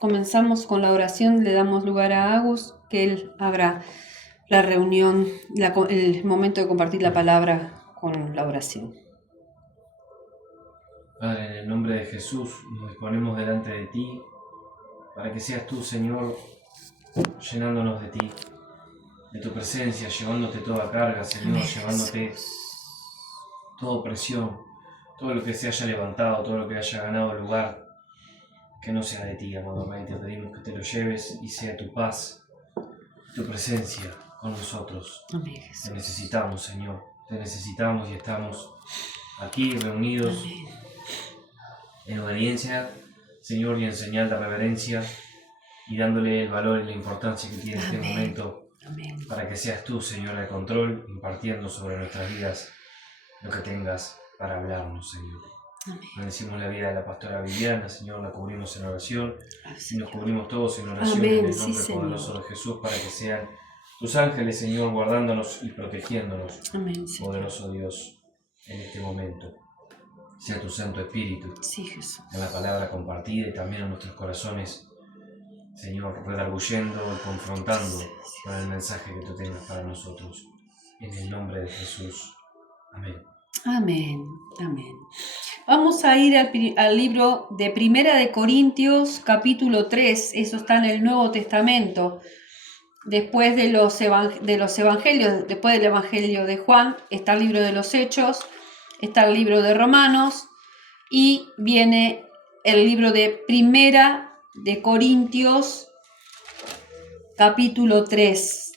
comenzamos con la oración, le damos lugar a Agus, que él abra la reunión, el momento de compartir la palabra con la oración. Padre, en el nombre de Jesús nos disponemos delante de ti para que seas tú, Señor, llenándonos de ti, de tu presencia, llevándote toda carga, Señor, Amén, llevándote Jesús. toda opresión, todo lo que se haya levantado, todo lo que haya ganado lugar, que no sea de ti, amado Rey. Te pedimos que te lo lleves y sea tu paz, tu presencia con nosotros. Amén, Jesús. Te necesitamos, Señor, te necesitamos y estamos aquí reunidos. Amén. En obediencia, Señor, y en señal de reverencia, y dándole el valor y la importancia que tiene este Amén. momento, Amén. para que seas tú, Señor, el control, impartiendo sobre nuestras vidas lo que tengas para hablarnos, Señor. Amén. Bendecimos la vida de la pastora Viviana, Señor, la cubrimos en oración, Gracias, y nos Señor. cubrimos todos en oración Amén, en el sí, nombre Señor. poderoso de Jesús, para que sean tus ángeles, Señor, guardándonos y protegiéndonos, Amén, Señor. poderoso Dios, en este momento. Sea tu Santo Espíritu Sí, Jesús. en la palabra compartida y también en nuestros corazones, Señor, redarguyendo y confrontando con el mensaje que tú tengas para nosotros. En el nombre de Jesús. Amén. Amén. Amén. Vamos a ir al libro de Primera de Corintios, capítulo 3. Eso está en el Nuevo Testamento. Después de los evangelios, después del Evangelio de Juan, está el libro de los Hechos, está el libro de Romanos y viene el libro de Primera de Corintios, capítulo 3.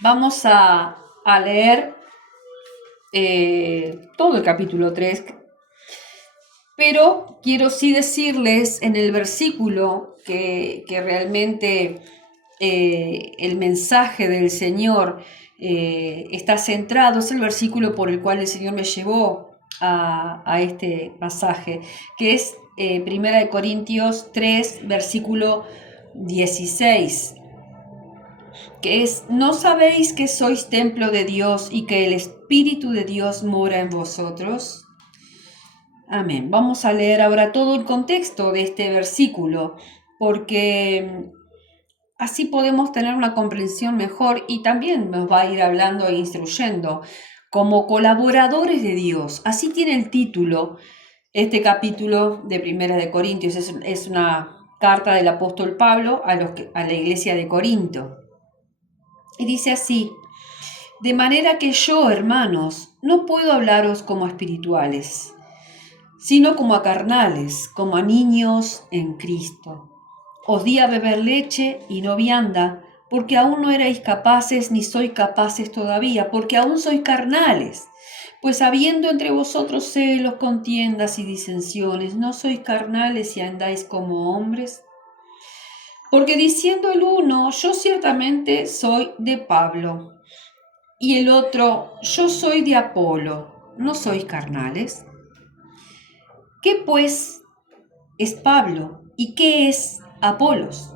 Vamos a leer todo el capítulo 3, pero quiero sí decirles en el versículo que realmente el mensaje del Señor está centrado. Es el versículo por el cual el Señor me llevó a este pasaje, que es 1 Corintios 3, versículo 16, que es: ¿no sabéis que sois templo de Dios y que el Espíritu de Dios mora en vosotros? Amén. Vamos a leer ahora todo el contexto de este versículo, porque así podemos tener una comprensión mejor y también nos va a ir hablando e instruyendo como colaboradores de Dios. Así tiene el título este capítulo de Primera de Corintios. Es una carta del apóstol Pablo a la iglesia de Corinto. Y dice así: de manera que yo, hermanos, no puedo hablaros como a espirituales, sino como a carnales, como a niños en Cristo. Os di a beber leche y no vianda, porque aún no erais capaces, ni sois capaces todavía, porque aún sois carnales. Pues habiendo entre vosotros celos, contiendas y disensiones, ¿no sois carnales y andáis como hombres? Porque diciendo el uno, yo ciertamente soy de Pablo, y el otro, yo soy de Apolo, ¿no sois carnales? ¿Qué pues es Pablo y qué es Apolos?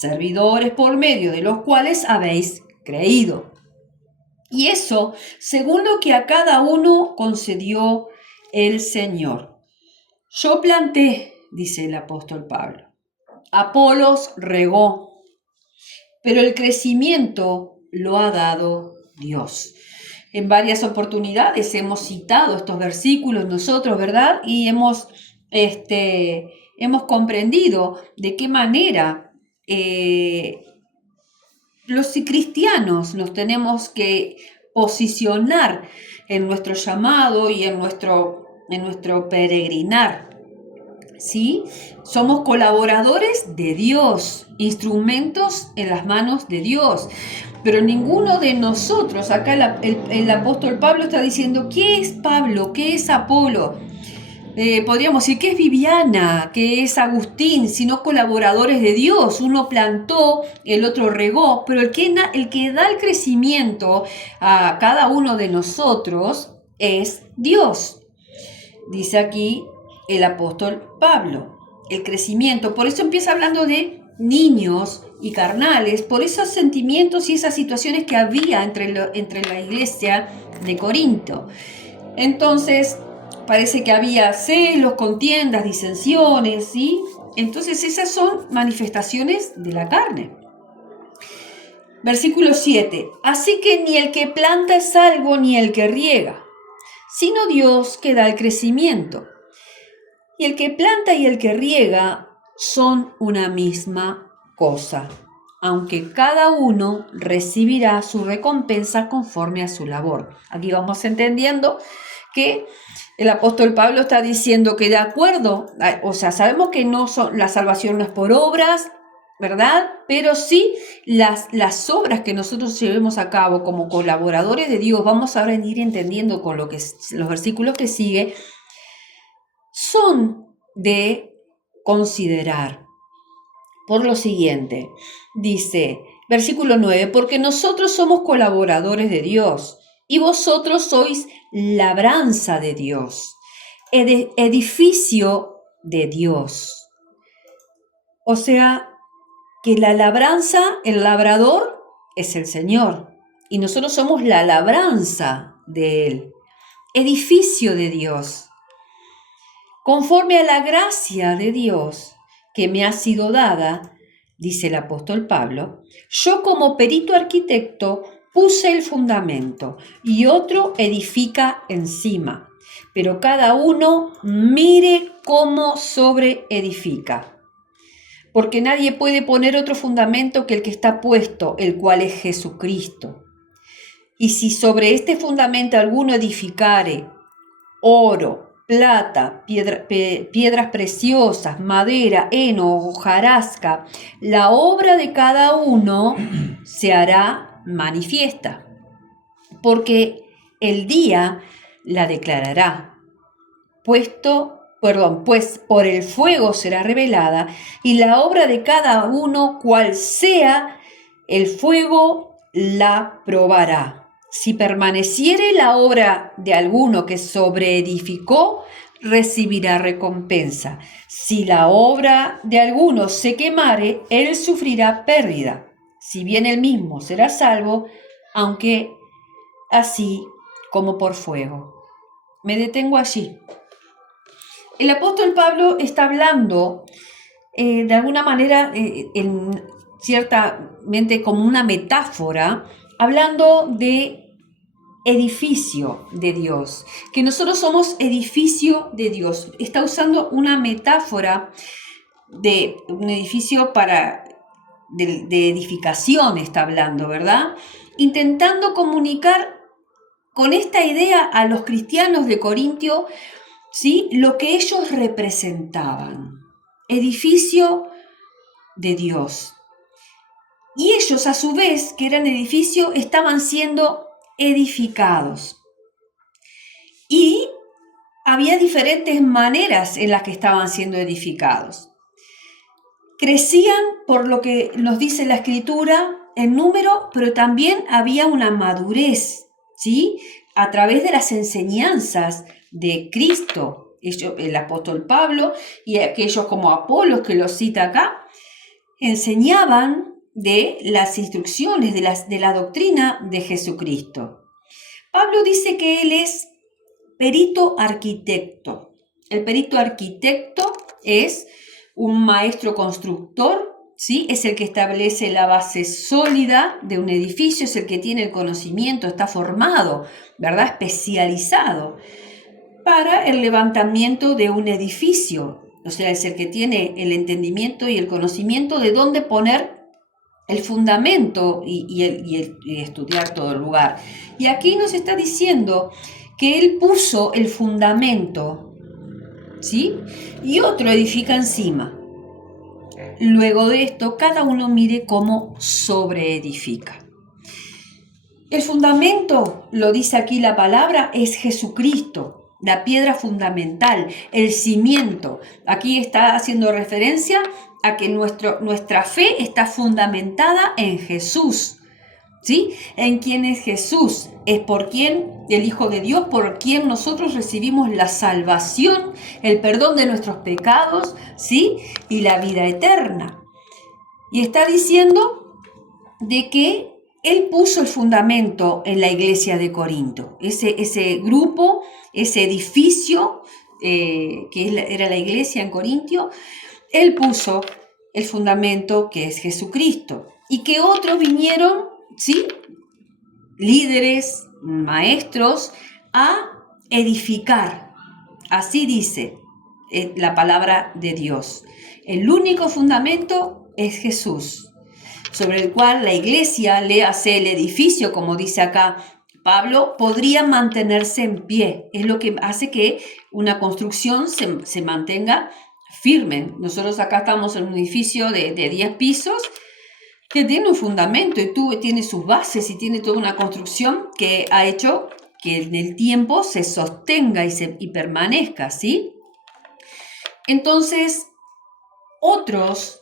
Servidores por medio de los cuales habéis creído. Y eso según lo que a cada uno concedió el Señor. Yo planté, dice el apóstol Pablo. Apolos regó, pero el crecimiento lo ha dado Dios. En varias oportunidades hemos citado estos versículos nosotros, ¿verdad? Y hemos comprendido de qué manera los cristianos nos tenemos que posicionar en nuestro llamado y en nuestro peregrinar. ¿Sí? Somos colaboradores de Dios, instrumentos en las manos de Dios. Pero ninguno de nosotros, acá el apóstol Pablo está diciendo: ¿qué es Pablo? ¿Qué es Apolo? Podríamos decir: ¿qué es Viviana? ¿Qué es Agustín? Sino colaboradores de Dios. Uno plantó, el otro regó, pero el que da el crecimiento a cada uno de nosotros es Dios. Dice aquí el apóstol Pablo, el crecimiento. Por eso empieza hablando de niños y carnales, por esos sentimientos y esas situaciones que había entre la iglesia de Corinto. Entonces, parece que había celos, contiendas, disensiones, ¿sí? Entonces esas son manifestaciones de la carne. Versículo 7. Así que ni el que planta es salvo, ni el que riega, sino Dios que da el crecimiento. Y el que planta y el que riega son una misma cosa, aunque cada uno recibirá su recompensa conforme a su labor. Aquí vamos entendiendo que el apóstol Pablo está diciendo que de acuerdo, o sea, sabemos que la salvación no es por obras, ¿verdad? Pero sí las obras que nosotros llevemos a cabo como colaboradores de Dios, vamos a ir entendiendo con lo que los versículos que sigue, son de considerar. Por lo siguiente, dice, versículo 9, porque nosotros somos colaboradores de Dios y vosotros sois labranza de Dios, edificio de Dios. O sea, que la labranza, el labrador, es el Señor y nosotros somos la labranza de Él, edificio de Dios. Conforme a la gracia de Dios que me ha sido dada, dice el apóstol Pablo, yo como perito arquitecto puse el fundamento y otro edifica encima, pero cada uno mire cómo sobreedifica. Porque nadie puede poner otro fundamento que el que está puesto, el cual es Jesucristo. Y si sobre este fundamento alguno edificare oro, plata, piedras preciosas, madera, heno, hojarasca, la obra de cada uno se hará manifiesta, porque el día la declarará, pues por el fuego será revelada, y la obra de cada uno, cual sea, el fuego la probará. Si permaneciere la obra de alguno que sobreedificó, recibirá recompensa. Si la obra de alguno se quemare, él sufrirá pérdida. Si bien él mismo será salvo, aunque así como por fuego. Me detengo allí. El apóstol Pablo está hablando de alguna manera, ciertamente como una metáfora, hablando de edificio de Dios, que nosotros somos edificio de Dios. Está usando una metáfora de un edificio de edificación, está hablando, ¿verdad? Intentando comunicar con esta idea a los cristianos de Corintio, ¿sí?, lo que ellos representaban, edificio de Dios. Y ellos, a su vez, que eran edificio, estaban siendo edificados. Y había diferentes maneras en las que estaban siendo edificados. Crecían, por lo que nos dice la Escritura, en número, pero también había una madurez, ¿sí?, a través de las enseñanzas de Cristo. El apóstol Pablo y aquellos como Apolos, que lo cita acá, enseñaban de las instrucciones, de la doctrina de Jesucristo. Pablo dice que él es perito arquitecto. El perito arquitecto es un maestro constructor, ¿sí? Es el que establece la base sólida de un edificio, es el que tiene el conocimiento, está formado, ¿verdad?, especializado para el levantamiento de un edificio. O sea, es el que tiene el entendimiento y el conocimiento de dónde poner el fundamento y estudiar todo el lugar. Y aquí nos está diciendo que él puso el fundamento, ¿sí?, y otro edifica encima. Luego de esto, cada uno mire cómo sobreedifica. El fundamento, lo dice aquí la palabra, es Jesucristo, la piedra fundamental, el cimiento. Aquí está haciendo referencia a que nuestra fe está fundamentada en Jesús, ¿sí? En quién es Jesús, es por quien, el Hijo de Dios, por quien nosotros recibimos la salvación, el perdón de nuestros pecados, ¿sí?, y la vida eterna. Y está diciendo de que él puso el fundamento en la iglesia de Corinto. Ese grupo ese edificio era la iglesia en Corintio, él puso el fundamento que es Jesucristo. Y que otros vinieron, ¿sí? Líderes, maestros, a edificar. Así dice la palabra de Dios. El único fundamento es Jesús, sobre el cual la iglesia, le hace el edificio, como dice acá Pablo, podría mantenerse en pie. Es lo que hace que una construcción se mantenga firme. Nosotros acá estamos en un edificio de 10 pisos que tiene un fundamento y tiene sus bases y tiene toda una construcción que ha hecho que en el tiempo se sostenga y permanezca, ¿sí? Entonces, otros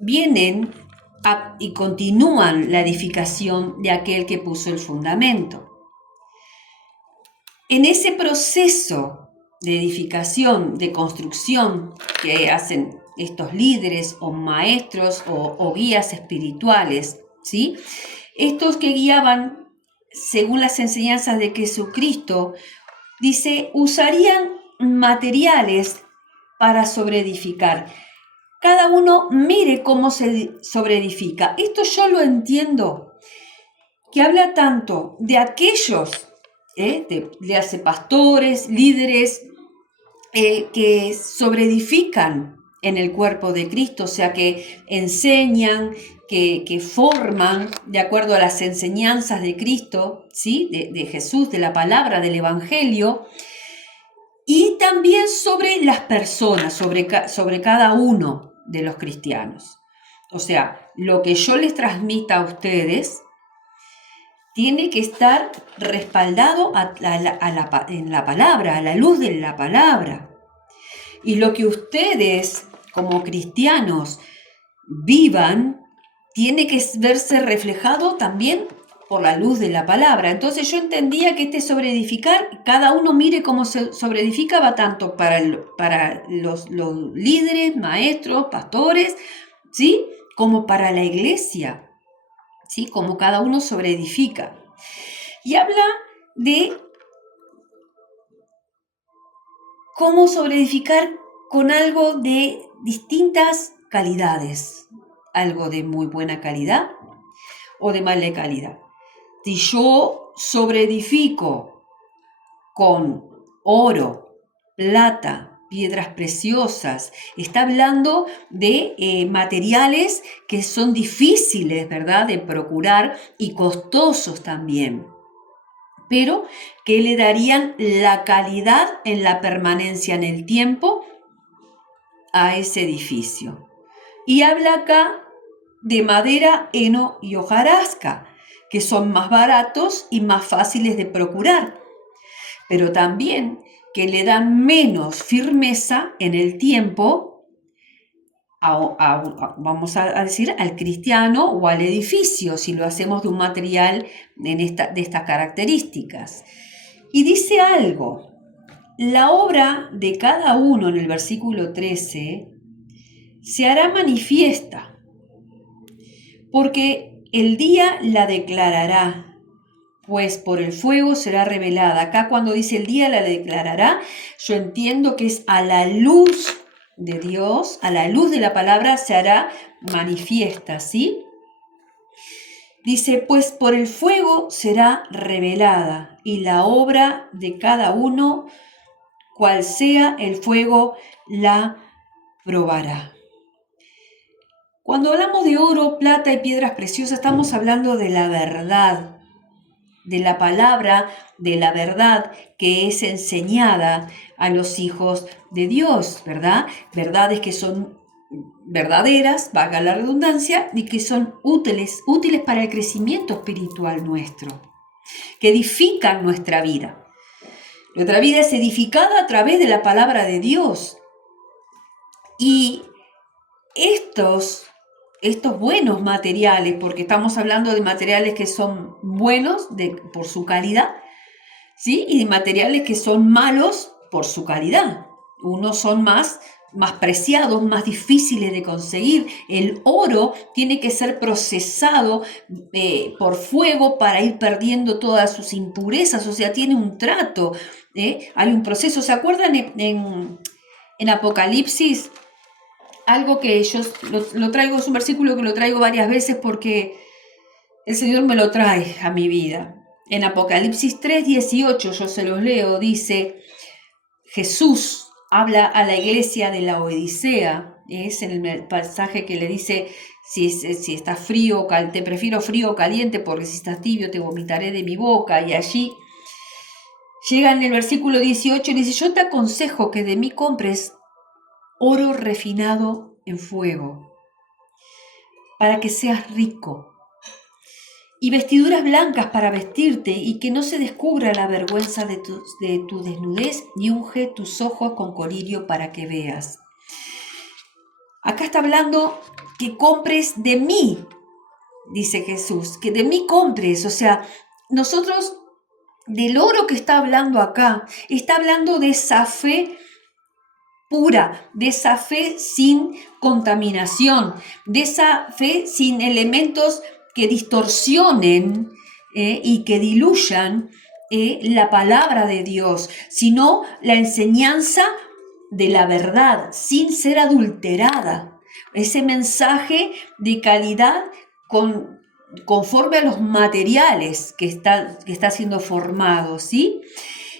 vienen y continúan la edificación de aquel que puso el fundamento. En ese proceso de edificación, de construcción que hacen estos líderes o maestros o guías espirituales, ¿sí? Estos que guiaban según las enseñanzas de Jesucristo, dice, usarían materiales para sobreedificar. Cada uno mire cómo se sobreedifica. Esto yo lo entiendo, que habla tanto de aquellos, le hace pastores, líderes, que sobreedifican en el cuerpo de Cristo, o sea, que enseñan, que forman de acuerdo a las enseñanzas de Cristo, ¿sí? de Jesús, de la palabra, del Evangelio, y también sobre las personas, sobre cada uno de los cristianos. O sea, lo que yo les transmita a ustedes tiene que estar respaldado en la palabra, a la luz de la palabra. Y lo que ustedes, como cristianos, vivan, tiene que verse reflejado también por la luz de la palabra. Entonces yo entendía que este sobreedificar, cada uno mire cómo se sobreedifica, va tanto para los líderes, maestros, pastores, ¿sí? Como para la iglesia, ¿sí? Como cada uno sobreedifica. Y habla de cómo sobreedificar con algo de distintas calidades, algo de muy buena calidad o de mala calidad. Si yo sobreedifico con oro, plata, piedras preciosas, está hablando de materiales que son difíciles, ¿verdad?, de procurar y costosos también, pero que le darían la calidad en la permanencia en el tiempo a ese edificio. Y habla acá de madera, heno y hojarasca, que son más baratos y más fáciles de procurar, pero también que le dan menos firmeza en el tiempo vamos a decir, al cristiano o al edificio, si lo hacemos de un material de estas características. Y dice algo, la obra de cada uno en el versículo 13 se hará manifiesta, porque el día la declarará, pues por el fuego será revelada. Acá cuando dice el día la declarará, yo entiendo que es a la luz de Dios, a la luz de la palabra se hará manifiesta, ¿sí? Dice, pues por el fuego será revelada, y la obra de cada uno, cual sea el fuego, la probará. Cuando hablamos de oro, plata y piedras preciosas, estamos hablando de la verdad, de la palabra, de la verdad que es enseñada a los hijos de Dios, ¿verdad? Verdades que son verdaderas, valga la redundancia, y que son útiles para el crecimiento espiritual nuestro, que edifican nuestra vida. Nuestra vida es edificada a través de la palabra de Dios. Y estos buenos materiales, porque estamos hablando de materiales que son buenos por su calidad, ¿sí? Y de materiales que son malos por su calidad. Unos son más preciados, más difíciles de conseguir. El oro tiene que ser procesado por fuego para ir perdiendo todas sus impurezas, o sea, tiene un trato. Hay un proceso. ¿Se acuerdan en Apocalipsis? Algo que yo lo traigo, es un versículo que lo traigo varias veces porque el Señor me lo trae a mi vida. En Apocalipsis 3:18, yo se los leo, dice, Jesús habla a la iglesia de la Odisea, es en el pasaje que le dice, si estás frío, te prefiero frío o caliente, porque si estás tibio te vomitaré de mi boca. Y allí llega en el versículo 18 y dice, yo te aconsejo que de mí compres oro refinado en fuego, para que seas rico, y vestiduras blancas para vestirte, y que no se descubra la vergüenza de tu desnudez, y unge tus ojos con colirio para que veas. Acá está hablando que compres de mí, dice Jesús, que de mí compres. O sea, nosotros, del oro que está hablando acá, está hablando de esa fe pura, de esa fe sin contaminación, de esa fe sin elementos que distorsionen y que diluyan la palabra de Dios, sino la enseñanza de la verdad, sin ser adulterada. Ese mensaje de calidad conforme a los materiales que está siendo formado, ¿sí?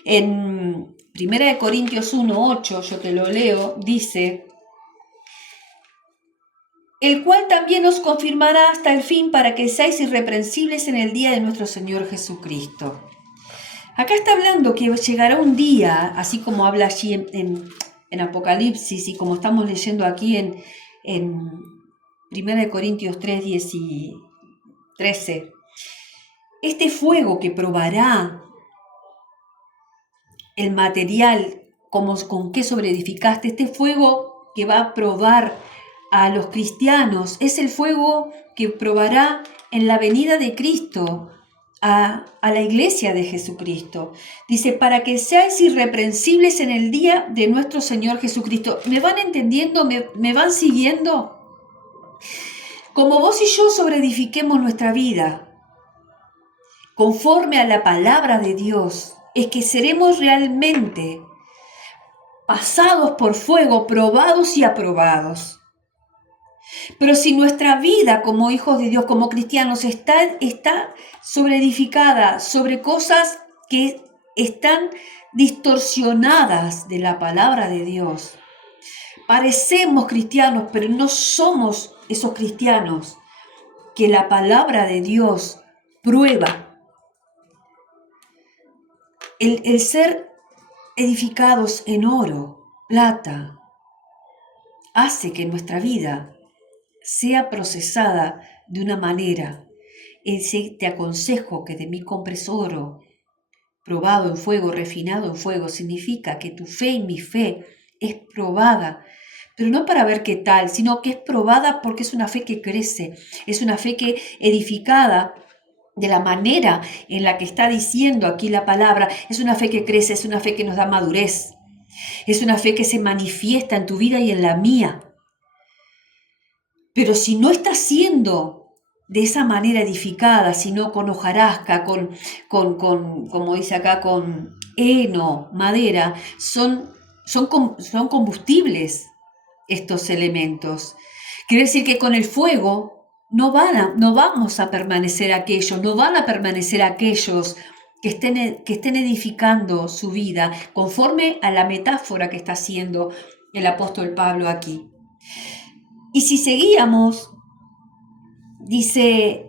En 1 Corintios 1:8, yo te lo leo, dice, el cual también os confirmará hasta el fin para que seáis irreprensibles en el día de nuestro Señor Jesucristo. Acá está hablando que llegará un día, así como habla allí en Apocalipsis y como estamos leyendo aquí en 1 Corintios 3:13. Este fuego que probará el material, con qué sobreedificaste, este fuego que va a probar a los cristianos, es el fuego que probará en la venida de Cristo a la iglesia de Jesucristo. Dice, para que seáis irreprensibles en el día de nuestro Señor Jesucristo. ¿Me van entendiendo? ¿Me van siguiendo? Como vos y yo sobreedifiquemos nuestra vida conforme a la palabra de Dios, es que seremos realmente pasados por fuego, probados y aprobados. Pero si nuestra vida como hijos de Dios, como cristianos, está sobreedificada sobre cosas que están distorsionadas de la palabra de Dios, parecemos cristianos, pero no somos esos cristianos que la palabra de Dios prueba. El ser edificados en oro, plata, hace que nuestra vida sea procesada de una manera. Te aconsejo que de mí compres oro, probado en fuego, refinado en fuego. Significa que tu fe y mi fe es probada, pero no para ver qué tal, sino que es probada porque es una fe que crece, es una fe que edificada de la manera en la que está diciendo aquí la palabra, es una fe que crece, es una fe que nos da madurez, es una fe que se manifiesta en tu vida y en la mía. Pero si no está siendo de esa manera edificada, sino con hojarasca, como dice acá, con heno, madera, son combustibles estos elementos. Quiere decir que con el fuego no vamos a permanecer aquellos, no van a permanecer aquellos que estén edificando su vida conforme a la metáfora que está haciendo el apóstol Pablo aquí. Y si seguíamos, dice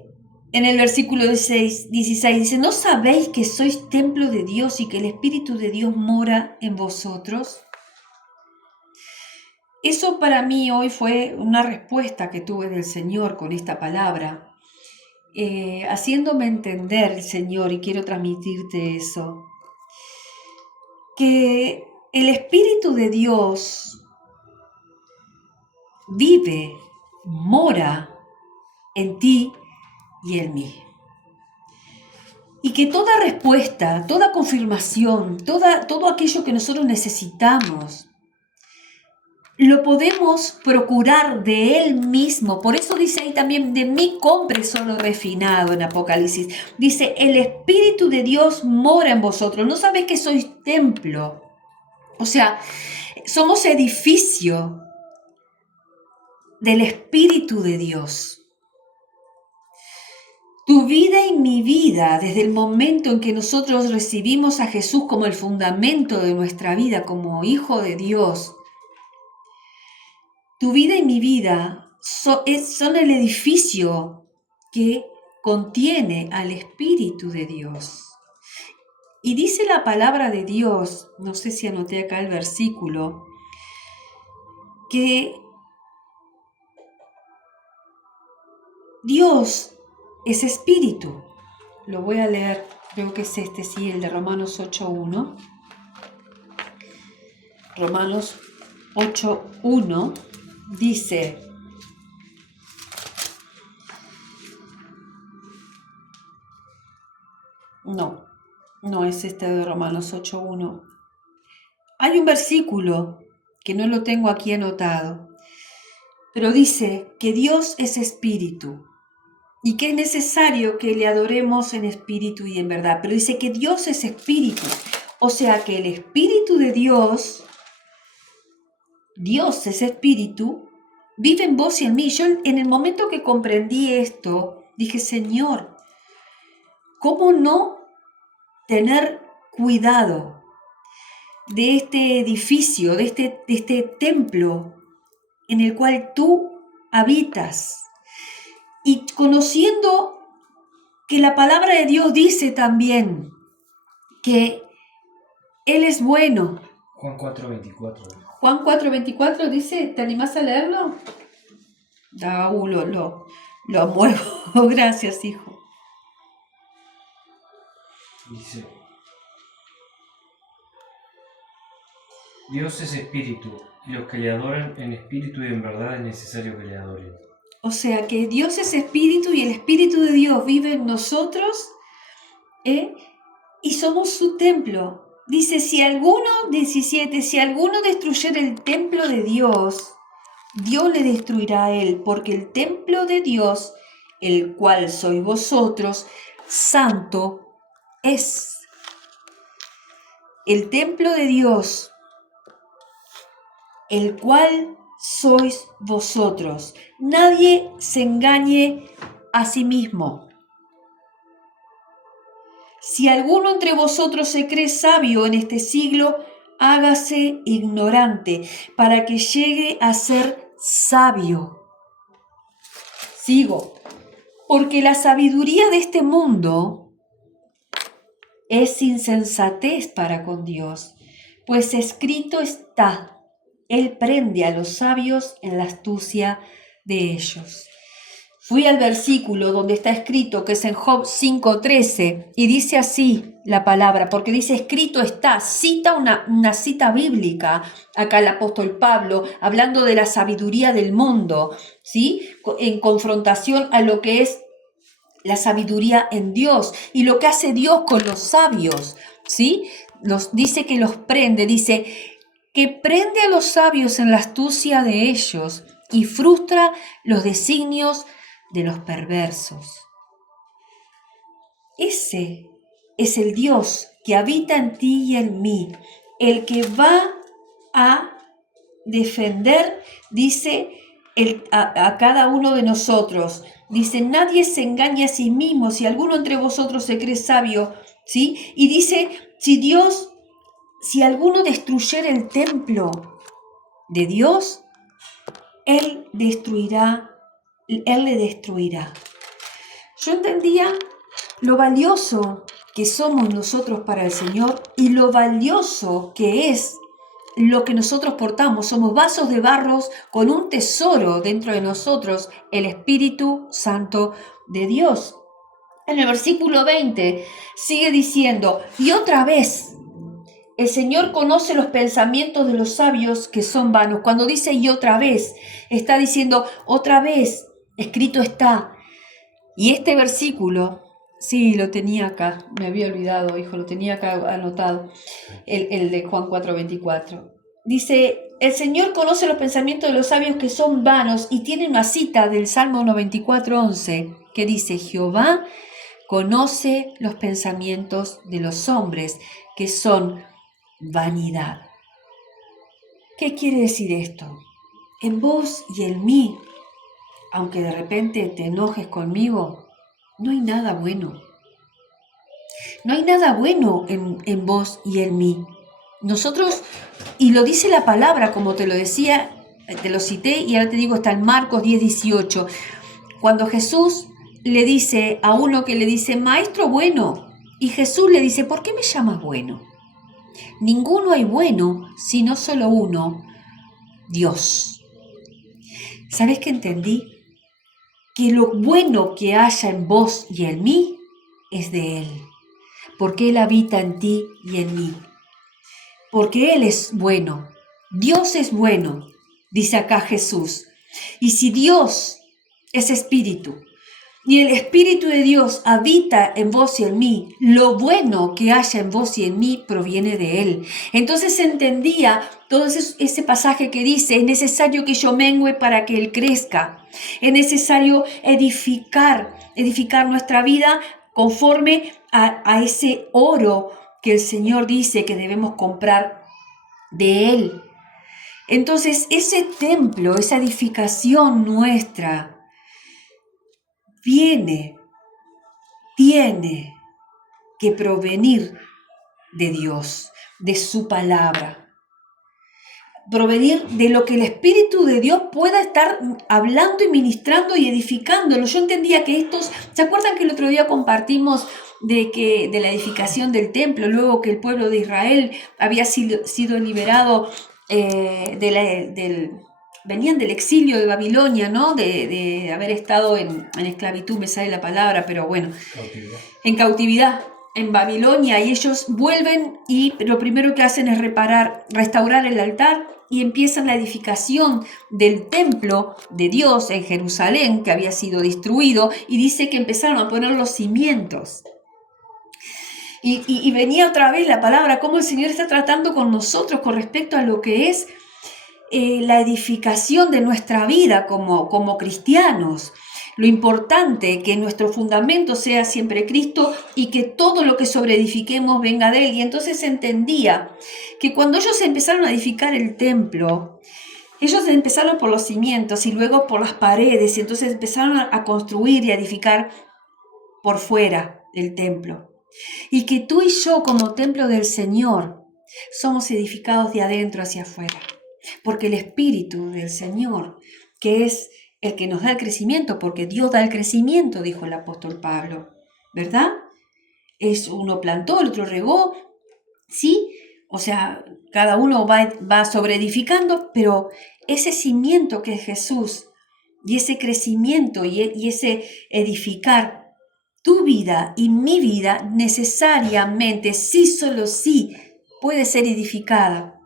en el versículo 16, dice, ¿no sabéis que sois templo de Dios y que el Espíritu de Dios mora en vosotros? Eso para mí hoy fue una respuesta que tuve del Señor con esta palabra, haciéndome entender el Señor, y quiero transmitirte eso, que el Espíritu de Dios vive, mora en ti y en mí. Y que toda respuesta, toda confirmación, todo aquello que nosotros necesitamos, lo podemos procurar de Él mismo. Por eso dice ahí también, de mí compre solo refinado en Apocalipsis. Dice, el Espíritu de Dios mora en vosotros. ¿No sabéis que sois templo? O sea, somos edificio del Espíritu de Dios. Tu vida y mi vida, desde el momento en que nosotros recibimos a Jesús como el fundamento de nuestra vida, como Hijo de Dios, tu vida y mi vida son el edificio que contiene al Espíritu de Dios. Y dice la palabra de Dios, no sé si anoté acá el versículo, que Dios es espíritu. Lo voy a leer, creo que es este, sí, el de Romanos 8.1. Romanos 8.1 dice, no es este de Romanos 8.1. Hay un versículo que no lo tengo aquí anotado, pero dice que Dios es espíritu y que es necesario que le adoremos en espíritu y en verdad. Pero dice que Dios es espíritu, o sea que el Espíritu de Dios es espíritu, vive en vos y en mí. Yo en el momento que comprendí esto, dije, Señor, ¿cómo no tener cuidado de este edificio, de este templo en el cual tú habitas? Y conociendo que la palabra de Dios dice también que Él es bueno. Juan 4:24. Juan 4:24 dice, ¿te animás a leerlo? Lo muevo. Gracias, hijo. Dice, Dios es espíritu, y los que le adoran en espíritu y en verdad es necesario que le adoren. O sea que Dios es espíritu y el Espíritu de Dios vive en nosotros, y somos su templo. Dice, si alguno destruyera el templo de Dios, Dios le destruirá a él, porque el templo de Dios, el cual sois vosotros, santo es. El templo de Dios, el cual sois vosotros. Nadie se engañe a sí mismo. Si alguno entre vosotros se cree sabio en este siglo, hágase ignorante, para que llegue a ser sabio. Sigo. Porque la sabiduría de este mundo es insensatez para con Dios, pues escrito está, Él prende a los sabios en la astucia de ellos. Fui al versículo donde está escrito, que es en Job 5:13, y dice así la palabra, porque dice escrito está, cita una cita bíblica, acá el apóstol Pablo, hablando de la sabiduría del mundo, ¿sí? En confrontación a lo que es la sabiduría en Dios y lo que hace Dios con los sabios, ¿sí? Dice que los prende, dice que prende a los sabios en la astucia de ellos y frustra los designios de los perversos. Ese es el Dios que habita en ti y en mí, el que va a defender, dice, a cada uno de nosotros. Dice, nadie se engaña a sí mismo, si alguno entre vosotros se cree sabio, ¿sí? Y dice, si alguno destruyera el templo de Dios, Él le destruirá. Yo entendía lo valioso que somos nosotros para el Señor y lo valioso que es lo que nosotros portamos. Somos vasos de barros con un tesoro dentro de nosotros, el Espíritu Santo de Dios. En el versículo 20 sigue diciendo, y otra vez, el Señor conoce los pensamientos de los sabios que son vanos. Cuando dice y otra vez, está diciendo otra vez, escrito está. Y este versículo, sí, lo tenía acá, me había olvidado, hijo, lo tenía acá anotado, el de Juan 4:24. Dice, el Señor conoce los pensamientos de los sabios que son vanos, y tiene una cita del Salmo 94:11 que dice: Jehová conoce los pensamientos de los hombres que son vanidad. ¿Qué quiere decir esto? En vos y en mí, aunque de repente te enojes conmigo, no hay nada bueno. No hay nada bueno en vos y en mí. Nosotros, y lo dice la palabra, como te lo decía, te lo cité y ahora te digo, está en Marcos 10:18. Cuando Jesús le dice a uno que le dice, maestro bueno, y Jesús le dice, ¿por qué me llamas bueno? Ninguno hay bueno, sino solo uno, Dios. ¿Sabes qué entendí? Que lo bueno que haya en vos y en mí es de Él, porque Él habita en ti y en mí. Porque Él es bueno, Dios es bueno, dice acá Jesús. Y si Dios es espíritu, y el Espíritu de Dios habita en vos y en mí, lo bueno que haya en vos y en mí proviene de Él. Entonces entendía todo ese pasaje que dice, es necesario que yo mengüe para que Él crezca. Es necesario edificar nuestra vida conforme a ese oro que el Señor dice que debemos comprar de Él. Entonces ese templo, esa edificación nuestra, tiene que provenir de Dios, de su palabra. Provenir de lo que el Espíritu de Dios pueda estar hablando y ministrando y edificándolo. Yo entendía que ¿se acuerdan que el otro día compartimos de la edificación del templo, luego que el pueblo de Israel había sido liberado venían del exilio de Babilonia, ¿no? De haber estado en esclavitud, me sale la palabra, pero bueno, en cautividad en Babilonia, y ellos vuelven y lo primero que hacen es restaurar el altar y empiezan la edificación del templo de Dios en Jerusalén, que había sido destruido, y dice que empezaron a poner los cimientos. Y venía otra vez la palabra, cómo el Señor está tratando con nosotros con respecto a lo que es la edificación de nuestra vida como cristianos. Lo importante que nuestro fundamento sea siempre Cristo y que todo lo que sobreedifiquemos venga de Él. Y entonces entendía que cuando ellos empezaron a edificar el templo, ellos empezaron por los cimientos y luego por las paredes, y entonces empezaron a construir y a edificar por fuera del templo. Y que tú y yo, como templo del Señor, somos edificados de adentro hacia afuera. Porque el Espíritu del Señor, que es el que nos da el crecimiento, porque Dios da el crecimiento, dijo el apóstol Pablo, ¿verdad? Uno plantó, el otro regó, ¿sí? O sea, cada uno va sobreedificando, pero ese cimiento que es Jesús, y ese crecimiento y ese edificar tu vida y mi vida, necesariamente, sí, solo sí, puede ser edificada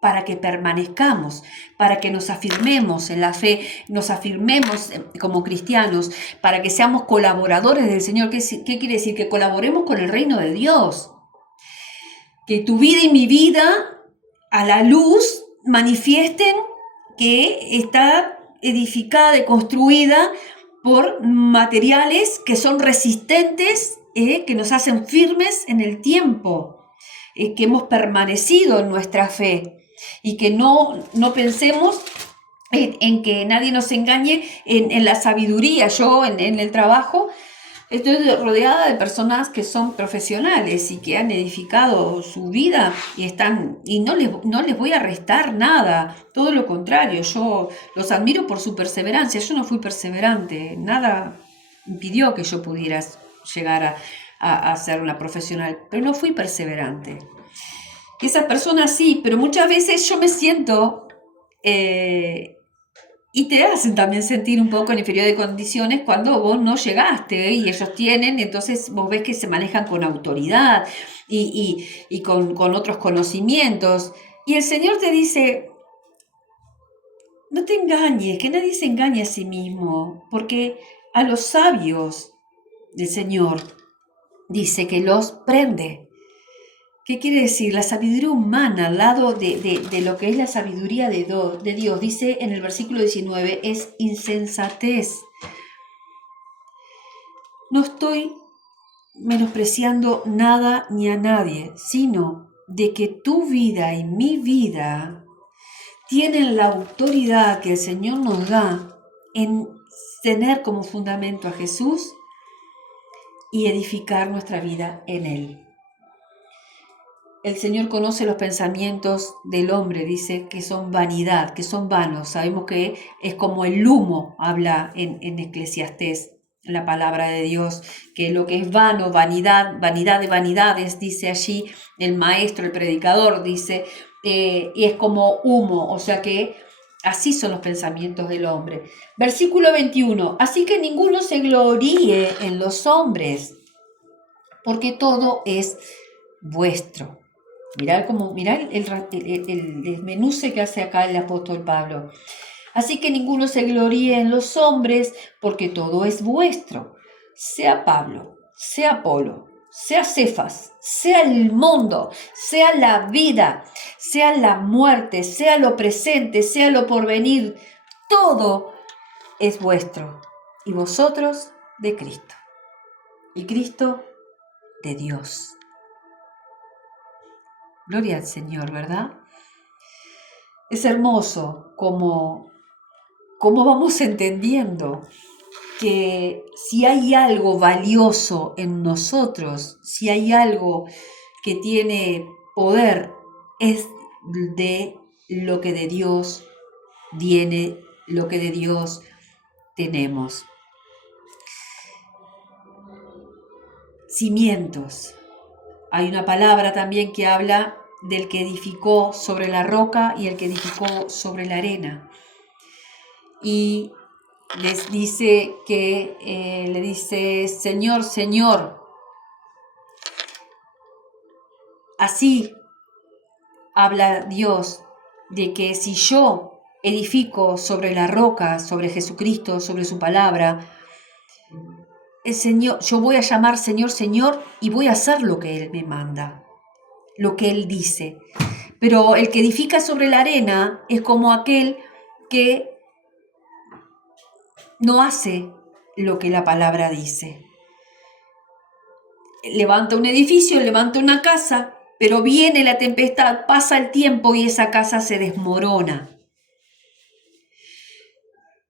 para que permanezcamos, para que nos afirmemos en la fe, nos afirmemos como cristianos, para que seamos colaboradores del Señor. ¿Qué quiere decir? Que colaboremos con el reino de Dios. Que tu vida y mi vida a la luz manifiesten que está edificada y construida por materiales que son resistentes, que nos hacen firmes en el tiempo, que hemos permanecido en nuestra fe. Y que no pensemos en que nadie nos engañe en la sabiduría. Yo en el trabajo estoy rodeada de personas que son profesionales y que han edificado su vida y no les voy a restar nada, todo lo contrario, yo los admiro por su perseverancia. Yo no fui perseverante, nada impidió que yo pudiera llegar a ser una profesional, pero no fui perseverante. Y esas personas sí, pero muchas veces yo me siento y te hacen también sentir un poco en inferior de condiciones cuando vos no llegaste, y ellos tienen, entonces vos ves que se manejan con autoridad y con otros conocimientos. Y el Señor te dice, no te engañes, que nadie se engañe a sí mismo, porque a los sabios del Señor dice que los prende, ¿Qué quiere decir? La sabiduría humana al lado de lo que es la sabiduría de Dios, dice en el versículo 19, es insensatez. No estoy menospreciando nada ni a nadie, sino de que tu vida y mi vida tienen la autoridad que el Señor nos da en tener como fundamento a Jesús y edificar nuestra vida en Él. El Señor conoce los pensamientos del hombre, dice que son vanidad, que son vanos. Sabemos que es como el humo, habla en Eclesiastés, la palabra de Dios, que lo que es vano, vanidad, vanidad de vanidades, dice allí el maestro, el predicador, dice, y es como humo, o sea que así son los pensamientos del hombre. Versículo 21, así que ninguno se gloríe en los hombres, porque todo es vuestro. Mirá el desmenuce que hace acá el apóstol Pablo. Así que ninguno se gloríe en los hombres, porque todo es vuestro. Sea Pablo, sea Apolo, sea Cefas, sea el mundo, sea la vida, sea la muerte, sea lo presente, sea lo porvenir, todo es vuestro. Y vosotros de Cristo. Y Cristo de Dios. Gloria al Señor, ¿verdad? Es hermoso como vamos entendiendo que si hay algo valioso en nosotros, si hay algo que tiene poder, es de lo que de Dios viene, lo que de Dios tenemos. Cimientos. Hay una palabra también que habla del que edificó sobre la roca y el que edificó sobre la arena. Y les dice que, le dice, Señor, Señor. Así habla Dios de que si yo edifico sobre la roca, sobre Jesucristo, sobre su palabra, el Señor, yo voy a llamar Señor, Señor y voy a hacer lo que Él me manda, lo que Él dice. Pero el que edifica sobre la arena es como aquel que no hace lo que la palabra dice. Levanta un edificio, levanta una casa, pero viene la tempestad, pasa el tiempo y esa casa se desmorona.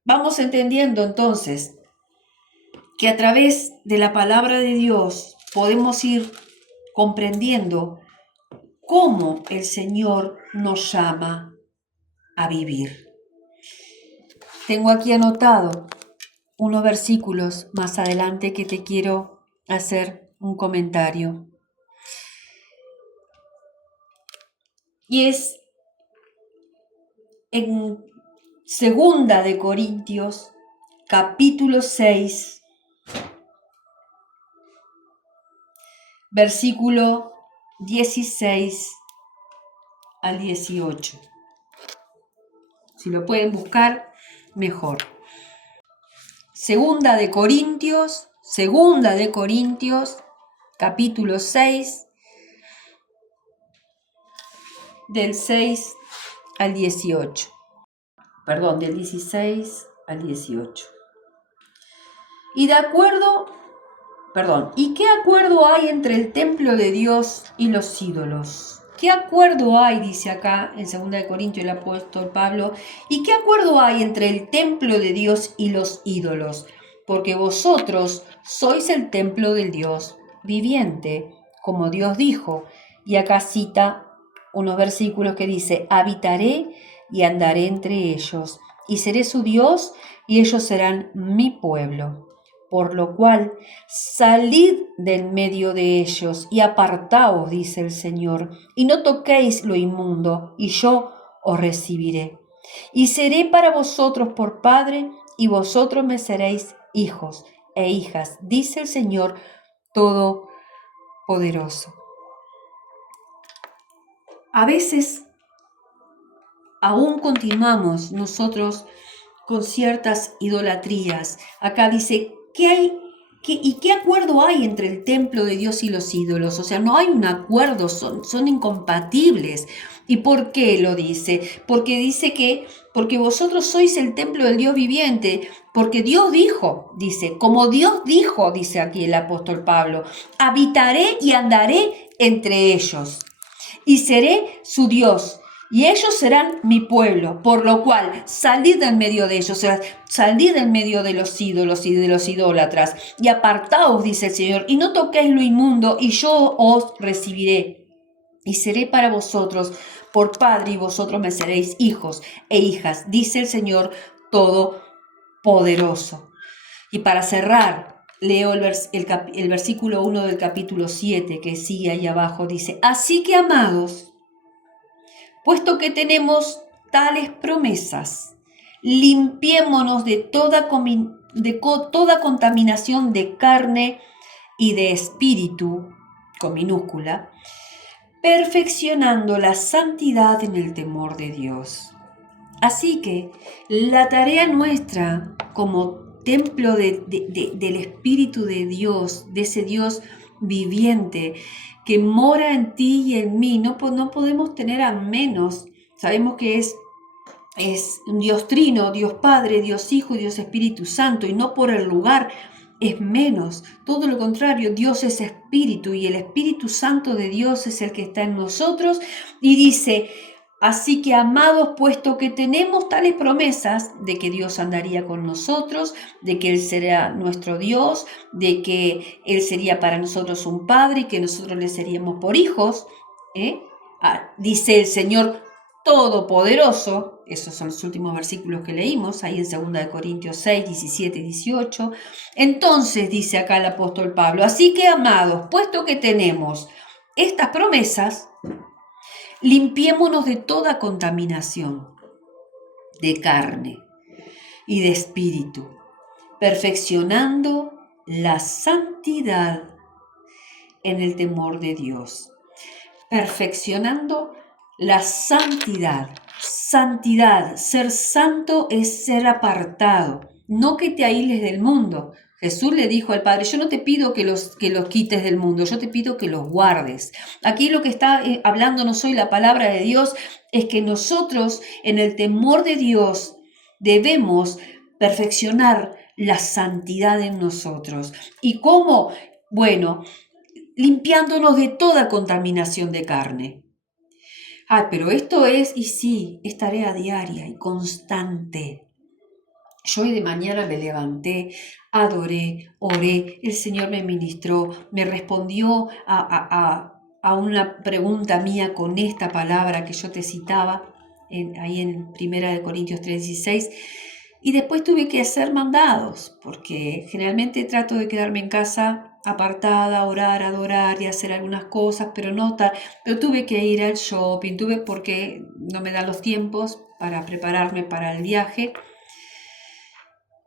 Vamos entendiendo entonces que a través de la palabra de Dios podemos ir comprendiendo cómo el Señor nos llama a vivir. Tengo aquí anotado unos versículos más adelante que te quiero hacer un comentario. Y es en 2 de Corintios, capítulo 6, versículo 16 al 18. Si lo pueden buscar, mejor. 2 de Corintios, capítulo 6, del 6 al 18. Perdón, del 16 al 18. ¿Y qué acuerdo hay entre el templo de Dios y los ídolos? ¿Qué acuerdo hay, dice acá en 2 de Corintios el apóstol Pablo, y qué acuerdo hay entre el templo de Dios y los ídolos? Porque vosotros sois el templo del Dios viviente, como Dios dijo. Y acá cita unos versículos que dice, habitaré y andaré entre ellos, y seré su Dios, y ellos serán mi pueblo. Por lo cual, salid del medio de ellos y apartaos, dice el Señor, y no toquéis lo inmundo, y yo os recibiré. Y seré para vosotros por Padre, y vosotros me seréis hijos e hijas, dice el Señor Todopoderoso. A veces, aún continuamos nosotros con ciertas idolatrías. Acá dice, ¿qué ¿Y qué acuerdo hay entre el templo de Dios y los ídolos? O sea, no hay un acuerdo, son incompatibles. ¿Y por qué lo dice? Porque dice que, porque vosotros sois el templo del Dios viviente, porque Dios dijo, dice, como Dios dijo, dice aquí el apóstol Pablo, habitaré y andaré entre ellos, y seré su Dios, y ellos serán mi pueblo, por lo cual salid del medio de ellos, o sea, salid del medio de los ídolos y de los idólatras, y apartaos, dice el Señor, y no toquéis lo inmundo, y yo os recibiré, y seré para vosotros por Padre, y vosotros me seréis hijos e hijas, dice el Señor Todopoderoso. Y para cerrar, leo el versículo 1 del capítulo 7, que sigue ahí abajo, dice, así que, amados, puesto que tenemos tales promesas, limpiémonos de toda contaminación de carne y de espíritu, con minúscula, perfeccionando la santidad en el temor de Dios. Así que la tarea nuestra como templo del Espíritu de Dios, de ese Dios viviente que mora en ti y en mí, no podemos tener a menos. Sabemos que es un Dios trino, Dios Padre, Dios Hijo y Dios Espíritu Santo, y no por el lugar es menos. Todo lo contrario, Dios es Espíritu y el Espíritu Santo de Dios es el que está en nosotros. Y dice, así que, amados, puesto que tenemos tales promesas de que Dios andaría con nosotros, de que Él será nuestro Dios, de que Él sería para nosotros un Padre y que nosotros le seríamos por hijos, dice el Señor Todopoderoso, esos son los últimos versículos que leímos, ahí en 2 Corintios 6, 17 y 18. Entonces, dice acá el apóstol Pablo, así que, amados, puesto que tenemos estas promesas, limpiémonos de toda contaminación de carne y de espíritu, perfeccionando la santidad en el temor de Dios. Perfeccionando la santidad. Santidad, ser santo es ser apartado, no que te aísles del mundo. Jesús le dijo al Padre, yo no te pido que los quites del mundo, yo te pido que los guardes. Aquí lo que está hablándonos hoy la palabra de Dios es que nosotros en el temor de Dios debemos perfeccionar la santidad en nosotros. ¿Y cómo? Bueno, limpiándonos de toda contaminación de carne. Pero esto es, y sí, es tarea diaria y constante. Yo hoy de mañana me levanté, adoré, oré, el Señor me ministró, me respondió a una pregunta mía con esta palabra que yo te citaba, ahí en 1 Corintios 3:16, y después tuve que hacer mandados, porque generalmente trato de quedarme en casa apartada, orar, adorar y hacer algunas cosas, pero tuve que ir al shopping, porque no me dan los tiempos para prepararme para el viaje.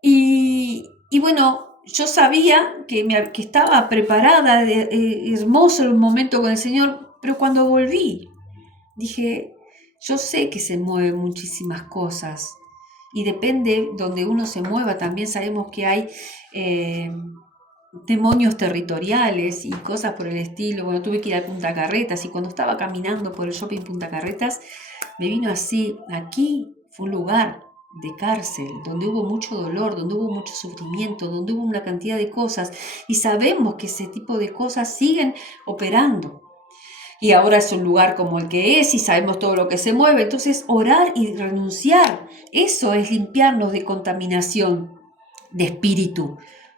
Y bueno, yo sabía que estaba preparada, hermoso el momento con el Señor, pero cuando volví, dije, yo sé que se mueven muchísimas cosas y depende donde uno se mueva, también sabemos que hay demonios territoriales y cosas por el estilo. Bueno, tuve que ir a Punta Carretas y cuando estaba caminando por el shopping Punta Carretas, me vino así, aquí fue un lugar de cárcel, donde hubo mucho dolor, donde hubo mucho sufrimiento, donde hubo una cantidad de cosas y sabemos que ese tipo de cosas siguen operando. Y ahora es un lugar como el que es y sabemos todo lo que se mueve. Entonces, orar y renunciar, eso es limpiarnos de contaminación de espíritu,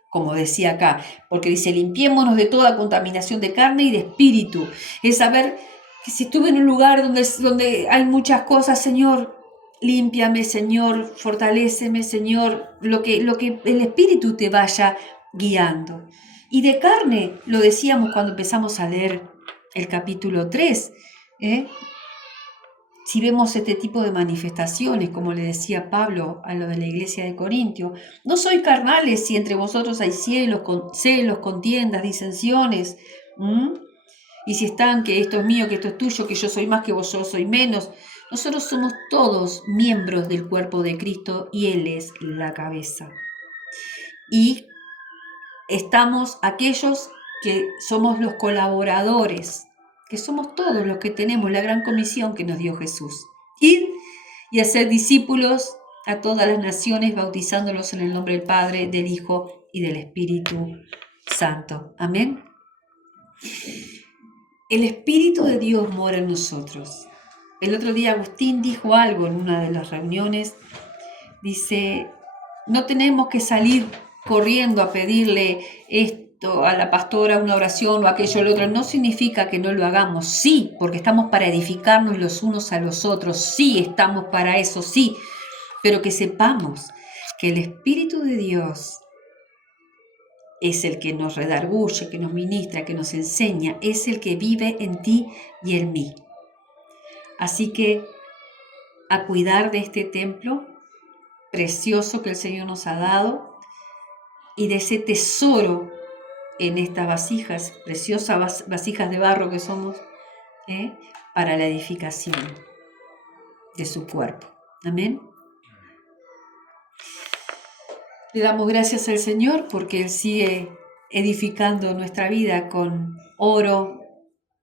como decía acá, porque dice, limpiémonos de toda contaminación de carne y de espíritu. Es saber que si estuve en un lugar donde hay muchas cosas, Señor, límpiame, Señor, fortaléceme, Señor, lo que el espíritu te vaya guiando. Y de carne, lo decíamos cuando empezamos a leer el capítulo 3, si vemos este tipo de manifestaciones, como le decía Pablo a lo de la iglesia de Corintio, no sois carnales si entre vosotros hay celos, contiendas, disensiones, y si están que esto es mío, que esto es tuyo, que yo soy más, que vosotros sois menos. Nosotros somos todos miembros del cuerpo de Cristo y Él es la cabeza. Y estamos aquellos que somos los colaboradores, que somos todos los que tenemos la gran comisión que nos dio Jesús. Ir y hacer discípulos a todas las naciones, bautizándolos en el nombre del Padre, del Hijo y del Espíritu Santo. Amén. El Espíritu de Dios mora en nosotros. El otro día Agustín dijo algo en una de las reuniones. Dice, no tenemos que salir corriendo a pedirle esto a la pastora, una oración o aquello, lo otro. No significa que no lo hagamos. Sí, porque estamos para edificarnos los unos a los otros. Sí, estamos para eso, sí. Pero que sepamos que el Espíritu de Dios es el que nos redarguye, que nos ministra, que nos enseña, es el que vive en ti y en mí. Así que a cuidar de este templo precioso que el Señor nos ha dado y de ese tesoro en estas vasijas, preciosas vasijas de barro que somos, para la edificación de su cuerpo. Amén. Le damos gracias al Señor porque Él sigue edificando nuestra vida con oro,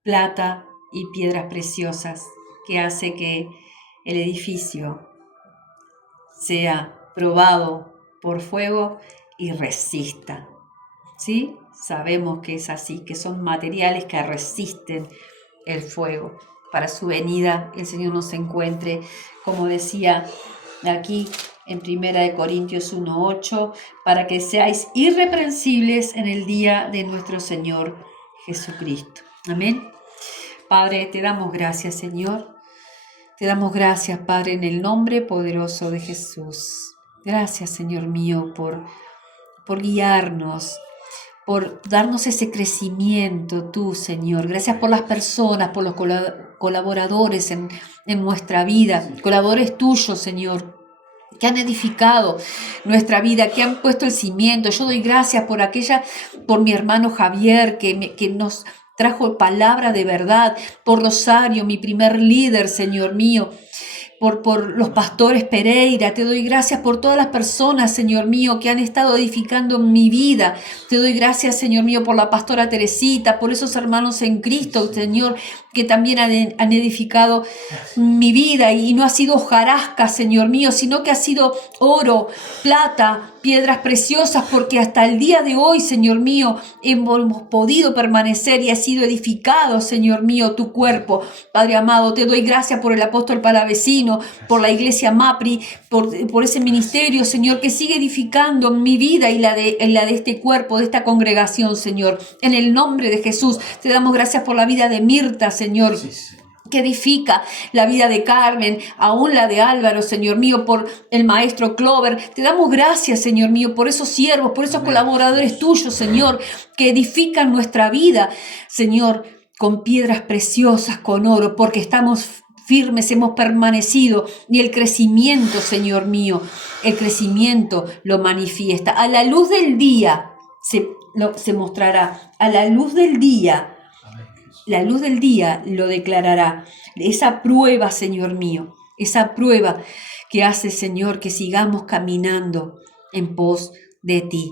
plata y piedras preciosas, que hace que el edificio sea probado por fuego y resista. ¿Sí? Sabemos que es así, que son materiales que resisten el fuego. Para su venida el Señor nos encuentre, como decía aquí en 1 Corintios 1:8, para que seáis irreprensibles en el día de nuestro Señor Jesucristo. Amén. Padre, te damos gracias, Señor. Te damos gracias, Padre, en el nombre poderoso de Jesús. Gracias, Señor mío, por guiarnos, por darnos ese crecimiento, tú, Señor. Gracias por las personas, por los colaboradores en nuestra vida, colaboradores tuyos, Señor, que han edificado nuestra vida, que han puesto el cimiento. Yo doy gracias por mi hermano Javier, que nos trajo palabra de verdad, por Rosario, mi primer líder, Señor mío, por los pastores Pereira. Te doy gracias por todas las personas, Señor mío, que han estado edificando mi vida. Te doy gracias, Señor mío, por la pastora Teresita, por esos hermanos en Cristo, Señor, que también han edificado mi vida, y no ha sido hojarasca, Señor mío, sino que ha sido oro, plata, piedras preciosas, porque hasta el día de hoy, Señor mío, hemos podido permanecer y ha sido edificado, Señor mío, tu cuerpo. Padre amado, te doy gracias por el apóstol Palavecino, por la iglesia MAPRI, por ese ministerio, Señor, que sigue edificando mi vida y la de este cuerpo, de esta congregación, Señor. En el nombre de Jesús, te damos gracias por la vida de Mirta, Señor. Sí, que edifica la vida de Carmen, aún la de Álvaro, Señor mío, por el maestro Clover. Te damos gracias, Señor mío, por esos siervos, por esos colaboradores tuyos, Señor, que edifican nuestra vida, Señor, con piedras preciosas, con oro, porque estamos firmes, hemos permanecido, y el crecimiento, Señor mío, el crecimiento lo manifiesta. A la luz del día se mostrará, a la luz del día. La luz del día lo declarará. Esa prueba, Señor mío, esa prueba que hace, Señor, que sigamos caminando en pos de ti.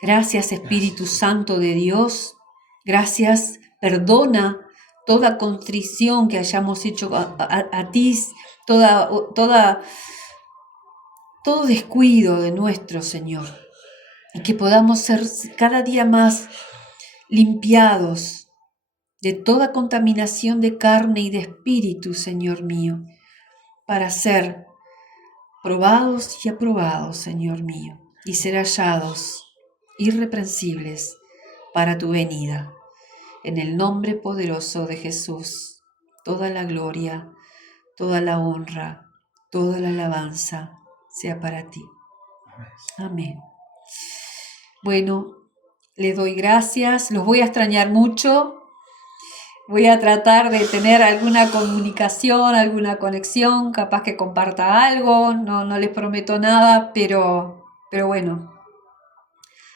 Gracias, Espíritu Santo de Dios. Gracias, perdona toda contrición que hayamos hecho a ti, todo descuido de nuestro, Señor. Y que podamos ser cada día más limpiados de toda contaminación de carne y de espíritu, Señor mío, para ser probados y aprobados, Señor mío, y ser hallados irreprensibles para tu venida. En el nombre poderoso de Jesús, toda la gloria, toda la honra, toda la alabanza sea para ti. Amén. Bueno, les doy gracias, los voy a extrañar mucho. Voy a tratar de tener alguna comunicación, alguna conexión, capaz que comparta algo, no les prometo nada, pero bueno,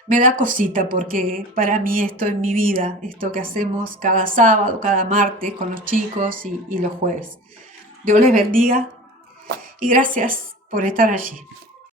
me da cosita porque para mí esto es mi vida, esto que hacemos cada sábado, cada martes con los chicos y los jueves. Dios les bendiga y gracias por estar allí.